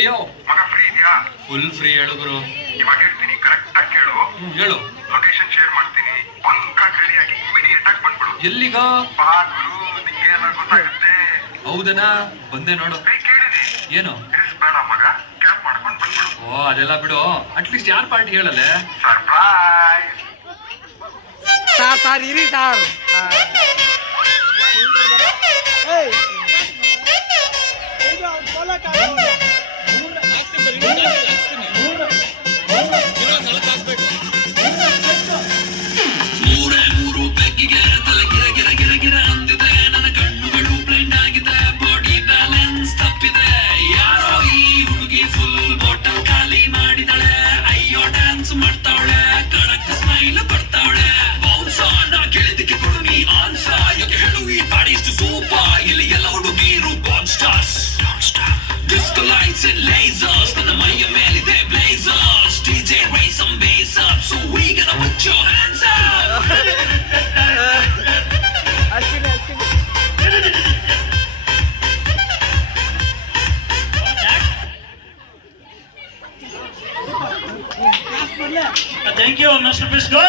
ಅಯ್ಯೋ ಮಗ ಫ್ರೀ ಇದೆಯಾ? ಫುಲ್ ಫ್ರೀ ಹೇಳು ಗುರು. ಇವಾಗ ಹೇಳ್ತೀನಿ, ಕರೆಕ್ಟ್ ಆಗಿ ಕೇಳು. ಹೇಳು. ಲೊಕೇಶನ್ ಶೇರ್ ಮಾಡ್ತೀನಿ, ಪಕ್ಕ ರೆಡಿಯಾಗಿ ಇಮಿಡಿಯೇಟ್ ಆಗಿ ಬಂದ್ಬಿಡು. ಎಲ್ಲಿಗ? ಬಾ ಗುರು, ನಿಂಗೆ ಎಲ್ಲ ಗೊತ್ತಾಗುತ್ತೆ. ಹೌದನಾ? ಬಂದೆ ನೋಡು. ಕೈ ಕೇಳಿದೆ. ಏನು? ರಿಸ್ಕ್ ಬೇಡ ಮಗ, ಕ್ಯಾಪ್ ಮಾಡ್ಕೊಂಡು ಬಂದ್ಬಿಡು. ಓ ಅದೆಲ್ಲ ಬಿಡು, ಅಟ್ಲೀಸ್ಟ್ ಯಾರ್ ಪಾರ್ಟಿ ಹೇಳಲ್ಲ. ಸರ್ಪ್ರೈಸ್. ಸಾರ್ ಇರಿ ಸಾರ್. ಮೂರು ಬೆಕ್ಕಿಗೆ ತಲೆ ಗಿರ ಗಿರ ಗಿರ ಗಿರ ಅಂದಿದೆ. ನನ್ನ ಕಣ್ಣುಗಳು ಬ್ಲೈಂಡ್ ಆಗಿದೆ, ಬಾಡಿ ಬ್ಯಾಲೆನ್ಸ್ ತಪ್ಪಿದೆ. ಯಾರೋ ಈ ಹುಡುಗಿ ಫುಲ್ ಬಾಟಲ್ ಖಾಲಿ ಮಾಡಿದಳೆ. ಅಯ್ಯೋ ಡ್ಯಾನ್ಸ್ ಮಾಡ್ತಾವಳೆ, ಕಡಕ್ ಸ್ಮೈಲ್ ಬರ್ತಾವಳೆ. ಬೌನ್ಸ ನಾ ಕೇಳಿದ್ದಕ್ಕೆ ಕೊಡು ನೀ ಆನ್ಸ. ಯಾಕೆ ಹೇಳು ಈ ಬಾಡಿ ಇಷ್ಟು ಸೂಪರ್. ಇಲ್ಲಿ ಎಲ್ಲ ಹುಡುಗಿರು born stars. Disco lights and lasers, ನನ್ನ ಮೈಯ ಮೇಲಿದೆ blazers. DJ raise some bass up, so we gonna put your hands up. Thank you, Mr. Biscuit.